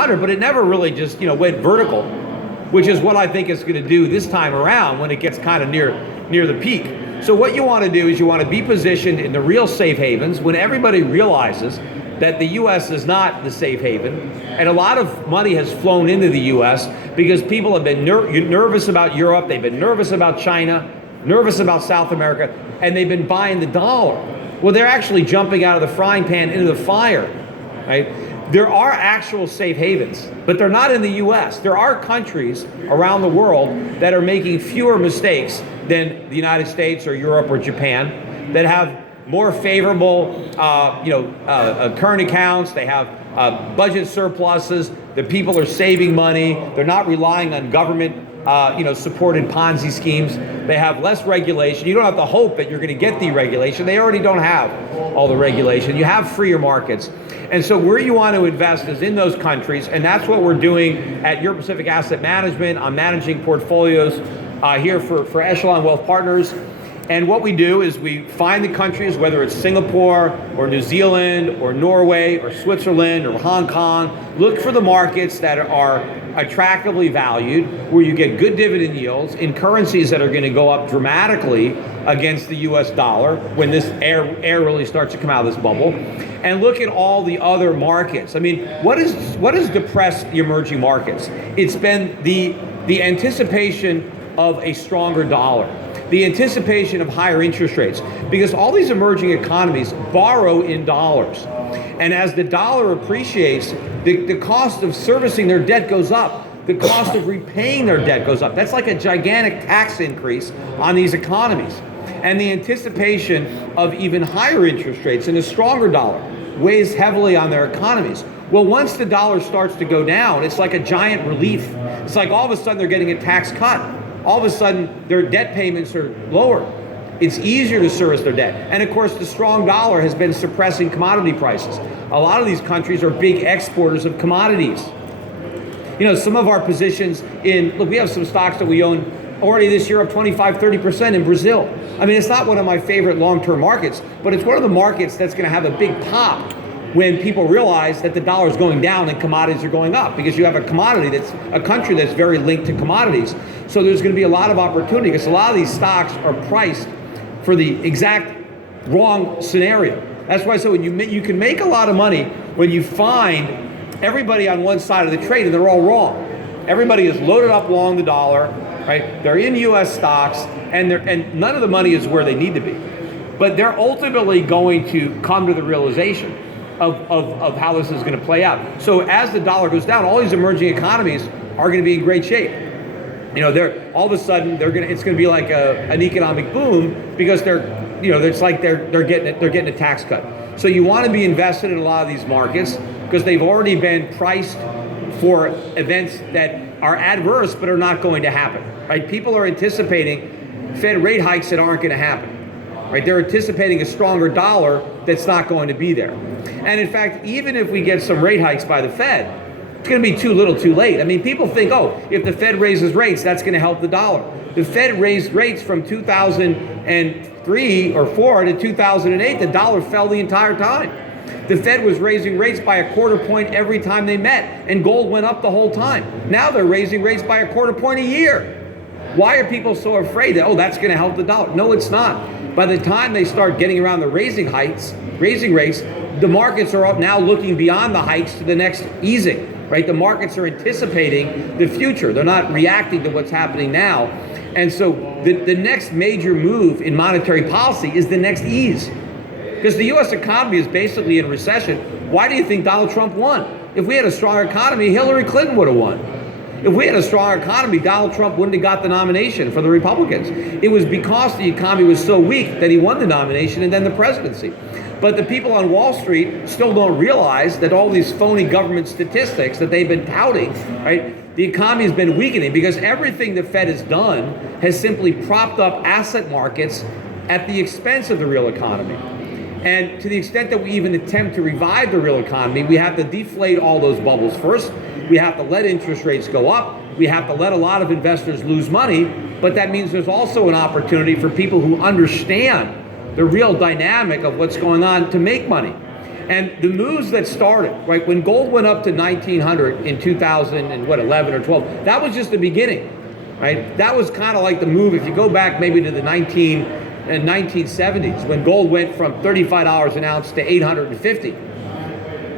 100, but it never really just went vertical, which is what I think it's going to do this time around when it gets kind of near the peak. So what you want to do is you want to be positioned in the real safe havens when everybody realizes that the U.S. is not the safe haven, and a lot of money has flown into the U.S. because people have been nervous about Europe, they've been nervous about China, nervous about South America, and they've been buying the dollar. Well, they're actually jumping out of the frying pan into the fire, right? There are actual safe havens, but they're not in the U.S. There are countries around the world that are making fewer mistakes than the United States or Europe or Japan, that have more favorable current accounts. They have budget surpluses. The people are saving money. They're not relying on government supported Ponzi schemes. They have less regulation. You don't have to hope that you're going to get deregulation. They already don't have all the regulation. You have freer markets. And so where you want to invest is in those countries, and that's what we're doing at Euro Pacific Asset Management. I'm managing portfolios here for Echelon Wealth Partners. And what we do is we find the countries, whether it's Singapore or New Zealand or Norway or Switzerland or Hong Kong, look for the markets that are attractively valued, where you get good dividend yields in currencies that are going to go up dramatically against the US dollar when this air really starts to come out of this bubble. And look at all the other markets. I mean, what has depressed the emerging markets? It's been the anticipation of a stronger dollar, the anticipation of higher interest rates, because all these emerging economies borrow in dollars. And as the dollar appreciates, the cost of servicing their debt goes up. The cost of repaying their debt goes up. That's like a gigantic tax increase on these economies. And the anticipation of even higher interest rates and a stronger dollar weighs heavily on their economies. Well, once the dollar starts to go down, it's like a giant relief. It's like all of a sudden they're getting a tax cut. All of a sudden their debt payments are lower. It's easier to service their debt. And of course, the strong dollar has been suppressing commodity prices. A lot of these countries are big exporters of commodities. Some of our positions we have some stocks that we own already this year up 25, 30% in Brazil. I mean, it's not one of my favorite long-term markets, but it's one of the markets that's going to have a big pop when people realize that the dollar is going down and commodities are going up, because you have a country that's very linked to commodities. So there's going to be a lot of opportunity, because a lot of these stocks are priced for the exact wrong scenario. That's why I said you can make a lot of money when you find everybody on one side of the trade and they're all wrong. Everybody is loaded up long the dollar, right? They're in U.S. stocks, and none of the money is where they need to be. But they're ultimately going to come to the realization of how this is going to play out. So as the dollar goes down, all these emerging economies are going to be in great shape. They're all of a sudden it's going to be like an economic boom, because it's like they're getting a tax cut. So you want to be invested in a lot of these markets because they've already been priced for events that are adverse but are not going to happen. Right? People are anticipating Fed rate hikes that aren't going to happen. Right? They're anticipating a stronger dollar that's not going to be there. And in fact, even if we get some rate hikes by the Fed, it's going to be too little too late. I mean, people think, if the Fed raises rates, that's going to help the dollar. The Fed raised rates from 2003 or 4 to 2008. The dollar fell the entire time. The Fed was raising rates by a quarter point every time they met, and gold went up the whole time. Now they're raising rates by a quarter point a year. Why are people so afraid that, that's going to help the dollar? No, it's not. By the time they start getting around the raising rates, the markets are up now looking beyond the hikes to the next easing, right? The markets are anticipating the future. They're not reacting to what's happening now. And so the next major move in monetary policy is the next ease. Because the U.S. economy is basically in recession. Why do you think Donald Trump won? If we had a stronger economy, Hillary Clinton would have won. If we had a stronger economy, Donald Trump wouldn't have got the nomination for the Republicans. It was because the economy was so weak that he won the nomination and then the presidency. But the people on Wall Street still don't realize that all these phony government statistics that they've been touting, right? The economy has been weakening because everything the Fed has done has simply propped up asset markets at the expense of the real economy. And to the extent that we even attempt to revive the real economy, we have to deflate all those bubbles first. We have to let interest rates go up. We have to let a lot of investors lose money. But that means there's also an opportunity for people who understand the real dynamic of what's going on to make money. And the moves that started, right, when gold went up to 1900 in 2011 or 12, that was just the beginning, right? That was kind of like the move. If you go back maybe to the 1970s, when gold went from $35 an ounce to 850.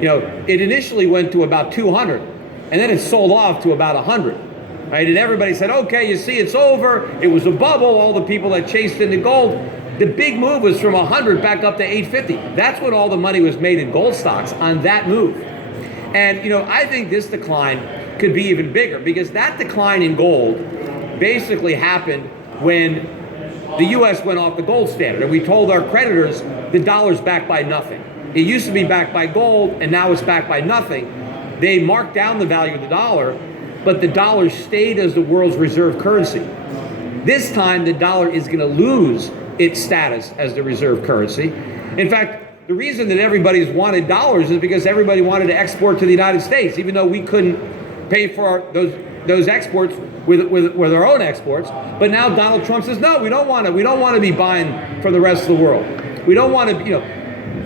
It initially went to about 200, and then it sold off to about 100, right? And everybody said, okay, you see, it's over. It was a bubble. All the people that chased into gold. The big move was from 100 back up to 850. That's when all the money was made in gold stocks, on that move. And, I think this decline could be even bigger, because that decline in gold basically happened when the U.S. went off the gold standard. And we told our creditors the dollar's backed by nothing. It used to be backed by gold, and now it's backed by nothing. They marked down the value of the dollar, but the dollar stayed as the world's reserve currency. This time, the dollar is going to lose its status as the reserve currency. In fact, the reason that everybody's wanted dollars is because everybody wanted to export to the United States, even though we couldn't pay for those exports with our own exports. But now Donald Trump says, no, we don't want to be buying from the rest of the world. We don't want to,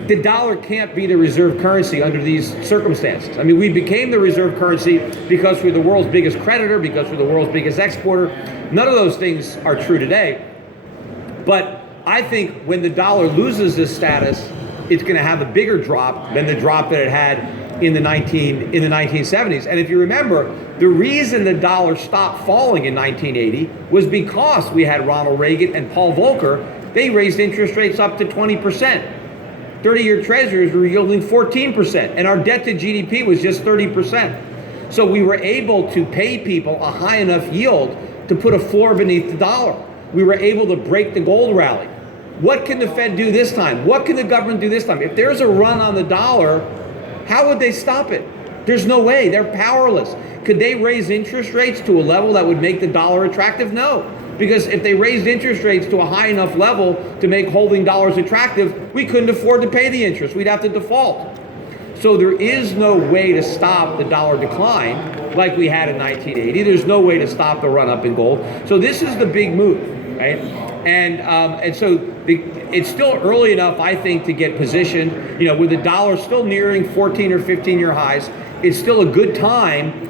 the dollar can't be the reserve currency under these circumstances. I mean, we became the reserve currency because we're the world's biggest creditor, because we're the world's biggest exporter. None of those things are true today. But I think when the dollar loses this status, it's going to have a bigger drop than the drop that it had in the 1970s. And if you remember, the reason the dollar stopped falling in 1980 was because we had Ronald Reagan and Paul Volcker. They raised interest rates up to 20%. 30-year treasuries were yielding 14%, and our debt to GDP was just 30%. So we were able to pay people a high enough yield to put a floor beneath the dollar. We were able to break the gold rally. What can the Fed do this time? What can the government do this time? If there's a run on the dollar, how would they stop it? There's no way. They're powerless. Could they raise interest rates to a level that would make the dollar attractive? No. Because if they raised interest rates to a high enough level to make holding dollars attractive, we couldn't afford to pay the interest. We'd have to default. So there is no way to stop the dollar decline like we had in 1980. There's no way to stop the run up in gold. So this is the big move, right? And so it's still early enough, I think, to get positioned. With the dollar still nearing 14 or 15-year highs, it's still a good time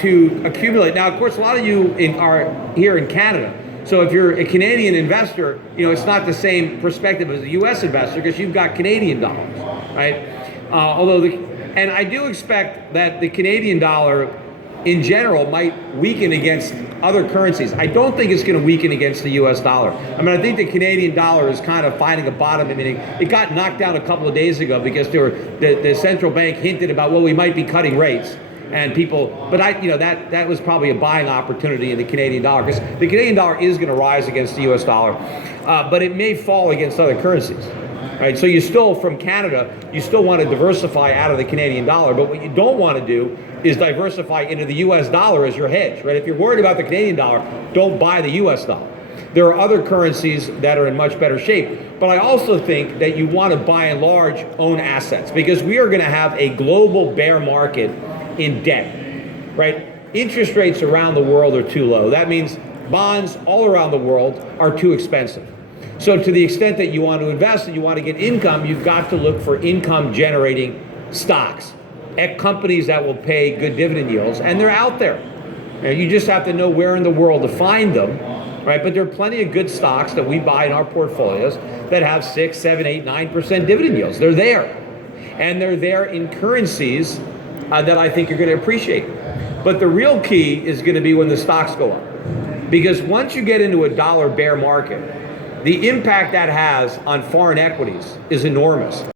to accumulate. Now, of course, a lot of you are here in Canada. So if you're a Canadian investor, it's not the same perspective as a U.S. investor, because you've got Canadian dollars, right? And I do expect that the Canadian dollar in general might weaken against other currencies. I don't think it's going to weaken against the U.S. dollar. I mean, I think the Canadian dollar is kind of finding a bottom. I mean, it got knocked down a couple of days ago because the central bank hinted about, well, we might be cutting rates. And that was probably a buying opportunity in the Canadian dollar, because the Canadian dollar is going to rise against the U.S. dollar, but it may fall against other currencies. Right? So you still, from Canada, you still want to diversify out of the Canadian dollar, but what you don't want to do is diversify into the U.S. dollar as your hedge. Right? If you're worried about the Canadian dollar, don't buy the U.S. dollar. There are other currencies that are in much better shape, but I also think that you want to, by and large, own assets, because we are going to have a global bear market in debt, right? Interest rates around the world are too low. That means bonds all around the world are too expensive. So to the extent that you want to invest and you want to get income, you've got to look for income generating stocks at companies that will pay good dividend yields, and they're out there. You just have to know where in the world to find them, right? But there are plenty of good stocks that we buy in our portfolios that have 6, 7, 8, 9% dividend yields. They're there. And they're there in currencies that I think you're going to appreciate. But the real key is going to be when the stocks go up. Because once you get into a dollar bear market, the impact that has on foreign equities is enormous.